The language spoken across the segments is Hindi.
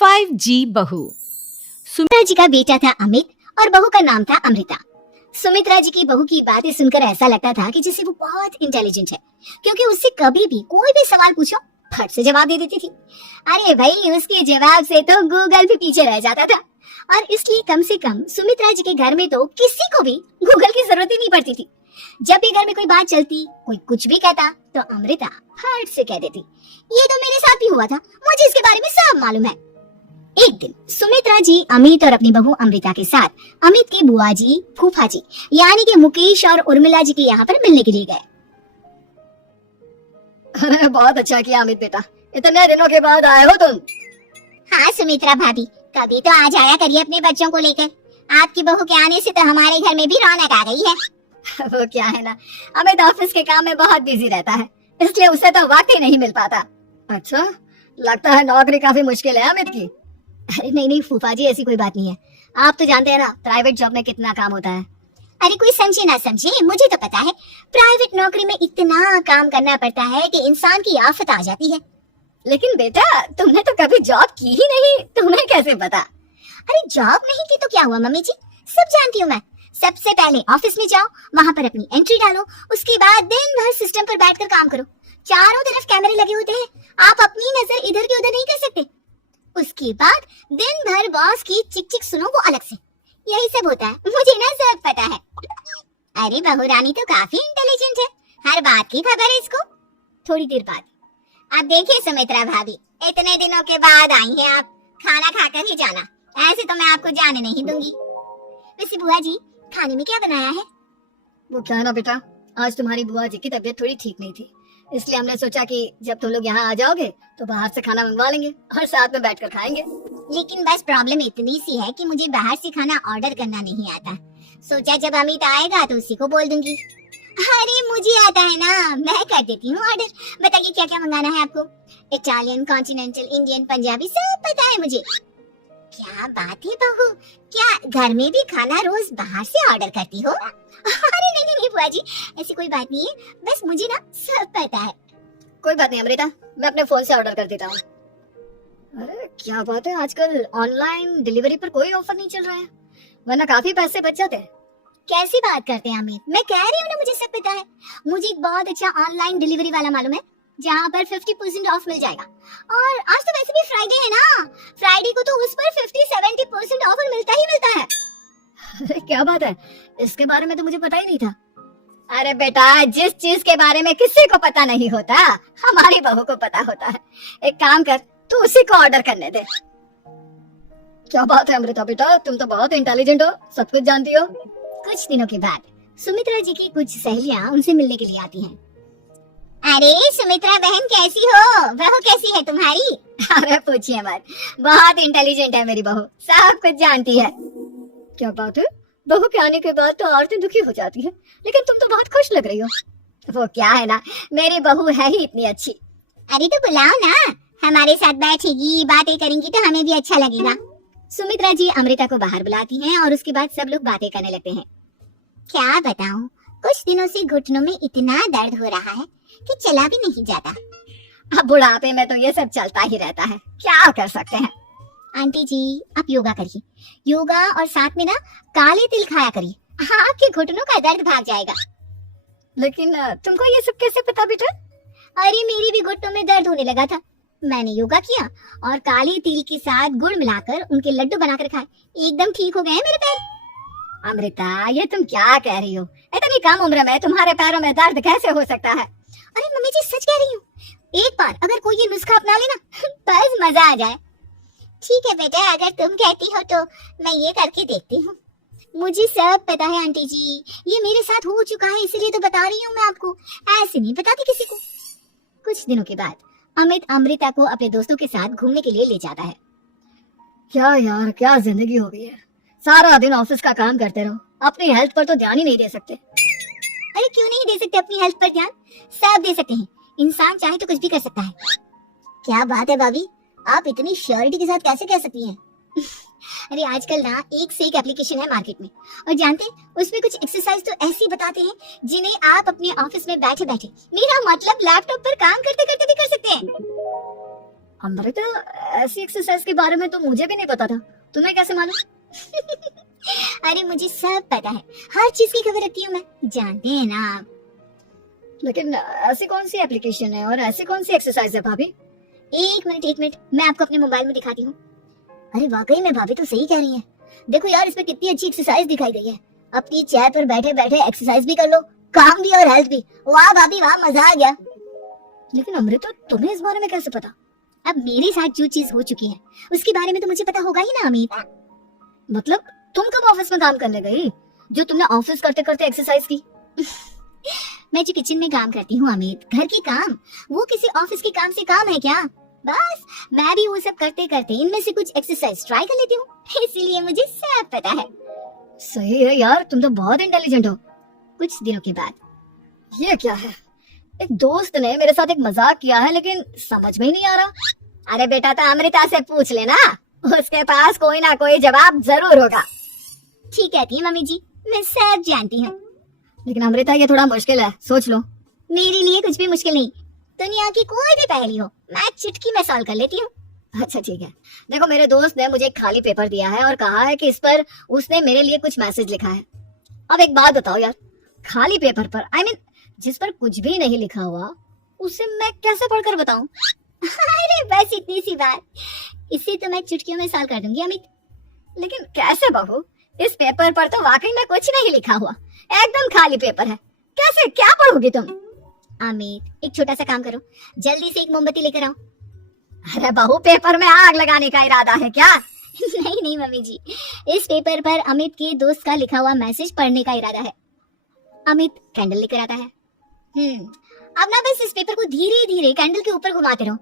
5G बहू। सुमित्रा जी का बेटा था अमित और बहू का नाम था अमृता। सुमित्रा जी की बहू की बातें सुनकर ऐसा लगता था कि जैसे वो बहुत इंटेलिजेंट है, क्योंकि उससे कभी भी कोई भी सवाल पूछो फट से जवाब दे देती थी। अरे भाई, उसके जवाब से तो गूगल भी पीछे रह जाता था। और इसलिए कम से कम सुमित्रा जी के घर में तो किसी को भी गूगल की जरूरत ही नहीं पड़ती थी। जब भी घर में कोई बात चलती, कोई कुछ भी कहता, तो अमृता फट से कह देती, ये तो मेरे साथ भी हुआ था, मुझे इसके बारे में सब मालूम है। एक दिन सुमित्रा जी अमित और अपनी बहू अमृता के साथ अमित के बुआ जी, फूफा जी यानी कि मुकेश और उर्मिला जी के यहाँ पर मिलने के लिए गए। अरे बहुत अच्छा किया अमित बेटा, इतने दिनों के बाद आए हो तुम। हाँ सुमित्रा भाभी, कभी तो आ जाया करिए अपने बच्चों को लेकर। आपकी बहू के आने से तो हमारे घर में भी रौनक आ गई है। वो क्या है ना, अमित ऑफिस के काम में बहुत बिजी रहता है, इसलिए उसे तो वक्त ही नहीं मिल पाता। अच्छा, लगता है नौकरी काफी मुश्किल है अमित की। अरे नहीं फूफा जी, ऐसी कोई बात नहीं है। आप तो जानते हैं ना प्राइवेट जॉब में कितना काम होता है। अरे कोई समझे ना समझे, मुझे तो पता है प्राइवेट नौकरी में इतना काम करना पड़ता है कि इंसान की आफत आ जाती है। लेकिन बेटा, तुमने तो कभी जॉब की ही नहीं, तुम्हें कैसे पता? अरे जॉब नहीं की तो क्या हुआ मम्मी जी, सब जानती हूँ मैं। सबसे पहले ऑफिस में जाओ, वहाँ पर अपनी एंट्री डालो, उसके बाद दिन भर सिस्टम पर बैठकर काम करो। चारों तरफ कैमरे लगे होते हैं, आप अपनी नजर इधर की उधर नहीं कर सकते। उसके बाद दिन भर बॉस की चिक चिक सुनो, वो अलग से। यही सब होता है, मुझे ना सब पता है। अरे बहू रानी तो काफी इंटेलिजेंट है, हर बात की खबर है इसको। थोड़ी देर बाद आप देखिए सुमित्रा भाभी, इतने दिनों के बाद आई हैं आप, खाना खाकर ही जाना, ऐसे तो मैं आपको जाने नहीं दूंगी। वैसे बुआ जी, खाने में क्या बनाया है? वो क्या है ना बेटा, आज तुम्हारी बुआ जी की तबीयत थोड़ी ठीक नहीं थी, इसलिए हमने सोचा कि जब तुम लोग यहाँ आ जाओगे तो बाहर से खाना मंगवा लेंगे और साथ में बैठकर खाएंगे। लेकिन बस प्रॉब्लम इतनी सी है कि मुझे बाहर से खाना ऑर्डर करना नहीं आता। सोचा जब अमित आएगा तो उसी को बोल दूंगी। अरे मुझे आता है ना, मैं कर देती हूँ ऑर्डर। बताइए क्या क्या मंगाना है आपको? इटालियन, कॉन्टिनेंटल, इंडियन, पंजाबी, सब पता है मुझे। क्या बात है बहू, क्या घर में भी खाना रोज बाहर से ऑर्डर करती हो? अरे नहीं बुआ जी, ऐसी कोई बात नहीं है, बस मुझे ना सब पता है। कोई बात नहीं अमृता, मैं अपने फोन से ऑर्डर कर देता हूँ। अरे क्या बात है, आजकल ऑनलाइन डिलीवरी पर कोई ऑफर नहीं चल रहा है, वरना काफी पैसे बच जाते हैं। कैसी बात करते हैं अमित, मैं कह रही हूँ ना मुझे सब पता है। मुझे एक बहुत अच्छा ऑनलाइन डिलीवरी वाला मालूम है, जहाँ पर 50% ऑफ मिल जाएगा। और आज तो वैसे भी फ्राइडे है ना, फ्राइडे को तो उस पर 50-70% ऑफर मिलता ही मिलता है। अरे क्या बात है, इसके बारे में तो मुझे पता ही नहीं था। अरे बेटा, जिस चीज के बारे में किसी को पता नहीं होता, हमारी बहू को पता होता है। एक काम कर, तू उसी को ऑर्डर करने दे। क्या बात है अमृता बेटा, तुम तो बहुत इंटेलिजेंट हो, सब कुछ जानती हो। कुछ दिनों के बाद सुमित्रा जी की कुछ सहेलियां उनसे मिलने के लिए आती हैं। अरे सुमित्रा बहन कैसी हो, बहू कैसी है तुम्हारी? अरे पूछिए मत, बहुत इंटेलिजेंट है मेरी बहू, सब कुछ जानती है। क्या बात है, बहू के आने के बाद तो औरतें दुखी हो जाती है, लेकिन तुम तो बहुत खुश लग रही हो। वो क्या है ना, मेरी बहू है ही इतनी अच्छी। अरे तो बुलाओ ना, हमारे साथ बैठेगी, बातें करेंगी तो हमें भी अच्छा लगेगा। सुमित्रा जी अमृता को बाहर बुलाती हैं और उसके बाद सब लोग बातें करने लगते हैं। क्या बताऊं, कुछ दिनों से घुटनों में इतना दर्द हो रहा है कि चला भी नहीं जाता। अब बुढ़ापे में तो ये सब चलता ही रहता है, क्या कर सकते हैं। आंटी जी आप योगा करिए, योगा और साथ में ना काले तिल खाया करिए, आपके घुटनों का दर्द भाग जाएगा। लेकिन तुमको ये सब कैसे पता बेटा? अरे मेरे भी घुटनों में दर्द होने लगा था, मैंने योगा किया और काले तिल के साथ गुड़ मिलाकर उनके लड्डू बनाकर खाए, एकदम ठीक हो गए हैं मेरे पैर। अमृता, ये तुम क्या कह रही हो, इतनी कम उम्र में तुम्हारे पैरों में दर्द कैसे हो सकता है? अरे मम्मी जी सच कह रही हूँ, एक बार अगर कोई ये नुस्खा अपना लेना बस मजा आ जाए। ठीक है बेटा, अगर तुम कहती हो तो मैं ये करके देखती हूँ। मुझे सब पता है आंटी जी, ये मेरे साथ हो चुका है, इसलिए तो बता रही हूँ मैं आपको, ऐसे नहीं बताती किसी को। कुछ दिनों के बाद अमित अमृता को अपने दोस्तों के साथ घूमने के लिए ले जाता है। क्या यार, क्या जिंदगी हो गई है, सारा दिन ऑफिस का काम करते रहो, अपनी हेल्थ पर तो ध्यान ही नहीं दे सकते। अरे क्यों नहीं दे सकते अपनी हेल्थ पर ध्यान, सब दे सकते हैं, इंसान चाहे तो कुछ भी कर सकता है। क्या बात है भाभी, आप इतनी श्योरिटी के साथ कैसे कह सकती हैं? अरे आजकल ना एक से एक एप्लीकेशन है मार्केट में, और जानते हैं उसमें कुछ एक्सरसाइज तो ऐसी बताते हैं जिन्हें आप अपने ऑफिस में बैठे बैठे, मेरा मतलब लैपटॉप पर काम करते करते भी कर सकते हैं। अमृता, ऐसी एक्सरसाइज के बारे में तो मुझे भी नहीं पता था, तुम्हें कैसे मालूम? अरे मुझे सब पता है, हर चीज की खबर रखती हूँ मैं, जानते हैं ना आप। लेकिन ऐसी कौन सी एप्लीकेशन है और ऐसी कौन सी एक्सरसाइज है भाभी? एक मिनट, मैं आपको अपने मोबाइल में दिखाती हूँ। अरे वाकई में भाभी तो सही कह रही है। देखो यार, इसमें कितनी अच्छी एक्सरसाइज दिखाई गई है। अपनी चेयर पर बैठे बैठे एक्सरसाइज भी कर लो, काम भी और हेल्थ भी। वाह भाभी वाह, मजा आ गया। लेकिन अमृता, तुम्हें इस बारे में कैसे पता? अब मेरे साथ जो चीज हो चुकी है उसके बारे में तो मुझे पता होगा ही ना अमित। मतलब तुम कब ऑफिस में काम करने गई जो तुमने ऑफिस करते करते एक्सरसाइज की? मैं जो किचन में काम करती हूँ अमित, घर के काम, वो किसी ऑफिस के काम से काम है क्या? बस मैं भी वो सब करते करते इनमें से कुछ एक्सरसाइज ट्राई कर लेती हूँ, इसीलिए मुझे सब पता है। सही है यार, तुम तो बहुत इंटेलिजेंट हो। कुछ दिनों के बाद ये क्या है? एक दोस्त ने मेरे साथ एक मजाक किया है, लेकिन समझ में ही नहीं आ रहा। अरे बेटा, तो अमृता से पूछ लेना, उसके पास कोई ना कोई जवाब जरूर होगा। ठीक कहती है मम्मी जी, मैं सब जानती हूँ। लेकिन अमृता, ये थोड़ा मुश्किल है, सोच लो। मेरे लिए कुछ भी मुश्किल नहीं, दुनिया की कोई भी पहेली हो मैं चुटकी में सॉल्व कर लेती हूँ। अच्छा ठीक है, देखो मेरे दोस्त ने मुझे एक खाली पेपर दिया है और कहा है कि इस पर उसने मेरे लिए कुछ मैसेज लिखा है। अब एक बात बताओ यार, खाली पेपर पर, I mean, जिस पर कुछ भी नहीं लिखा हुआ, उसे मैं कैसे पढ़कर बताऊं? अरे बस इतनी सी बात, इसे तो मैं चुटकियों में सॉल्व कर दूंगी अमित। लेकिन कैसे बहू? इस पेपर पर तो वाकई में कुछ नहीं लिखा हुआ, एकदम खाली पेपर है, कैसे, क्या पढ़ोगी तुम? अमित, एक छोटा सा काम करो, जल्दी से एक मोमबत्ती लेकर आओ। अरे बहू, पेपर में आग लगाने का इरादा है क्या? नहीं मम्मी जी, इस पेपर पर अमित के दोस्त का लिखा हुआ मैसेज पढ़ने का इरादा है। अमित कैंडल लेकर आता है। अब ना बस इस पेपर को धीरे धीरे कैंडल के ऊपर घुमाते रहो,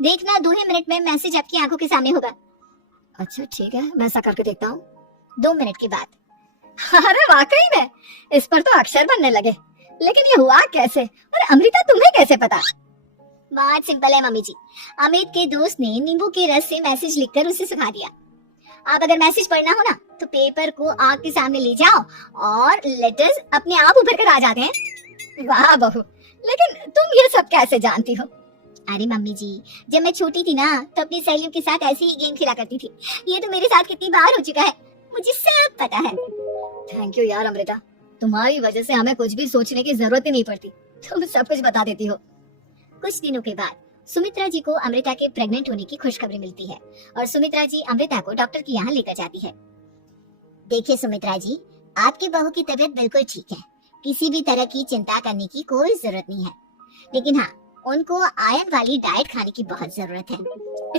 देखना 2 ही मिनट में मैसेज आपकी आंखों के सामने होगा। अच्छा ठीक है, मैं ऐसा करके देखता हूँ। 2 मिनट के बाद। अरे वाकई में इस पर तो अक्षर बनने लगे, लेकिन ये हुआ कैसे? और अमृता, तुम्हें कैसे पता? बात सिंपल है मम्मी जी, अमित के दोस्त ने नींबू के रस से मैसेज लिखकर उसे सुखा दिया। आप अगर मैसेज पढ़ना हो ना तो पेपर को आग के सामने ले जाओ और लेटर्स अपने आप उभर कर आ जाते हैं। वाह बहू, लेकिन तुम ये सब कैसे जानती हो? अरे मम्मी जी, जब मैं छोटी थी ना तो अपनी सहेलियों के साथ ऐसे ही गेम खेला करती थी। ये तो मेरे साथ कितनी बार हो चुका है, मुझे सब पता है। थैंक यू यार अमृता, तुम्हारी वजह से हमें कुछ भी सोचने की जरूरत ही नहीं पड़ती, तुम सब कुछ बता देती हो। कुछ दिनों के बाद सुमित्रा जी को अमृता के प्रेग्नेंट होने की खुशखबरी मिलती है और सुमित्रा जी अमृता को डॉक्टर के यहाँ लेकर जाती है। देखिए सुमित्रा जी, आपकी बहू की तबीयत बिल्कुल ठीक है, किसी भी तरह की चिंता करने की कोई जरूरत नहीं है, लेकिन हाँ, उनको आयरन वाली डाइट खाने की बहुत जरूरत है।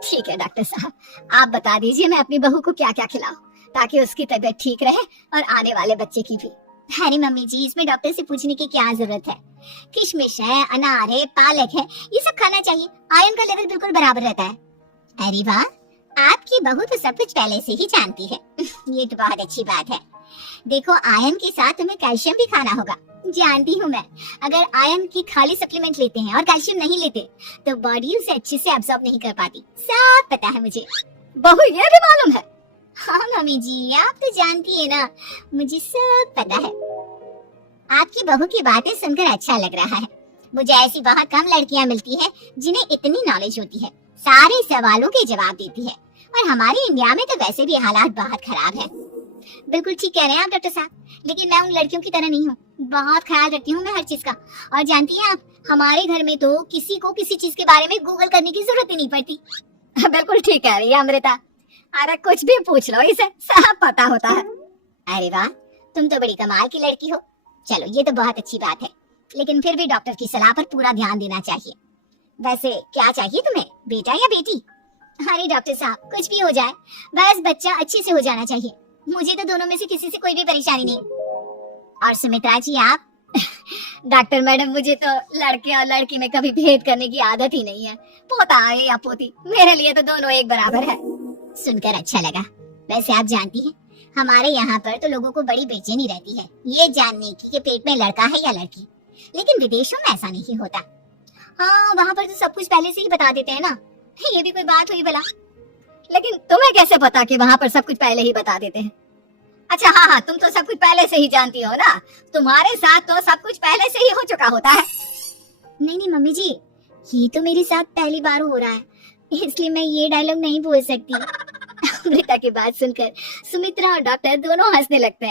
ठीक है डॉक्टर साहब, आप बता दीजिए मैं अपनी बहू को क्या क्या खिलाऊं ताकि उसकी तबीयत ठीक रहे और आने वाले बच्चे की भी। अरे मम्मी जी, इसमें डॉक्टर से पूछने की क्या जरूरत है, किशमिश है, अनार है, पालक है, ये सब खाना चाहिए, आयरन का लेवल बिल्कुल बराबर रहता है। अरे वाह, आपकी बहू तो सब कुछ पहले से ही जानती है। ये तो बहुत अच्छी बात है। देखो, आयरन के साथ तुम्हें कैल्शियम भी खाना होगा, जानती हूँ मैं। अगर आयरन की खाली सप्लीमेंट लेते हैं और कैल्शियम नहीं लेते तो बॉडी उसे अच्छे से एब्जॉर्ब नहीं कर पाती, सब पता है मुझे। बहू ये भी मालूम है? हाँ मम्मी जी, आप तो जानती है ना, मुझे सब पता है। आपकी बहू की बातें सुनकर अच्छा लग रहा है। मुझे ऐसी बहुत कम लड़कियां मिलती हैं जिन्हें इतनी नॉलेज होती है, सारे सवालों के जवाब देती है, और हमारे इंडिया में तो वैसे भी हालात बहुत खराब है। बिल्कुल ठीक कह रहे हैं आप डॉक्टर साहब, लेकिन मैं उन लड़कियों की तरह नहीं हूँ, बहुत ख्याल रखती हूँ मैं हर चीज का। और जानती हैं आप, हमारे घर में तो किसी को किसी चीज के बारे में गूगल करने की जरूरत ही नहीं पड़ती। बिल्कुल ठीक कह रही है अमृता, अरे कुछ भी पूछ लो, इसे सब पता होता है। अरे वाह, तुम तो बड़ी कमाल की लड़की हो। चलो ये तो बहुत अच्छी बात है, लेकिन फिर भी डॉक्टर की सलाह पर पूरा ध्यान देना चाहिए। वैसे क्या चाहिए तुम्हें, बेटा या बेटी? अरे डॉक्टर साहब, कुछ भी हो जाए, बस बच्चा अच्छे से हो जाना चाहिए। मुझे तो दोनों में से किसी से कोई भी परेशानी नहीं। और सुमित्रा जी आप? डॉक्टर मैडम, मुझे तो लड़के और लड़की में कभी भेद करने की आदत ही नहीं है, पोता है या पोती, मेरे लिए तो दोनों एक बराबर है। सुनकर अच्छा लगा। वैसे आप जानती हैं, हमारे यहाँ पर तो लोगों को बड़ी बेचैनी रहती है ये जानने की कि पेट में लड़का है या लड़की, लेकिन विदेशों में ऐसा नहीं होता। हाँ, वहाँ पर तो सब कुछ पहले से ही बता देते हैं ना, ये भी कोई बात हुई भला? लेकिन तुम्हें कैसे पता कि वहाँ पर सब कुछ पहले ही बता देते हैं? अच्छा हाँ, तुम तो सब कुछ पहले से ही जानती हो ना, तुम्हारे साथ तो सब कुछ पहले से ही हो चुका होता है। नहीं मम्मी जी, ये तो मेरे साथ पहली बार हो रहा है, इसलिए मैं ये डायलॉग नहीं बोल सकती। अमृता की बात सुनकर सुमित्रा और डॉक्टर दोनों हंसने लगते हैं।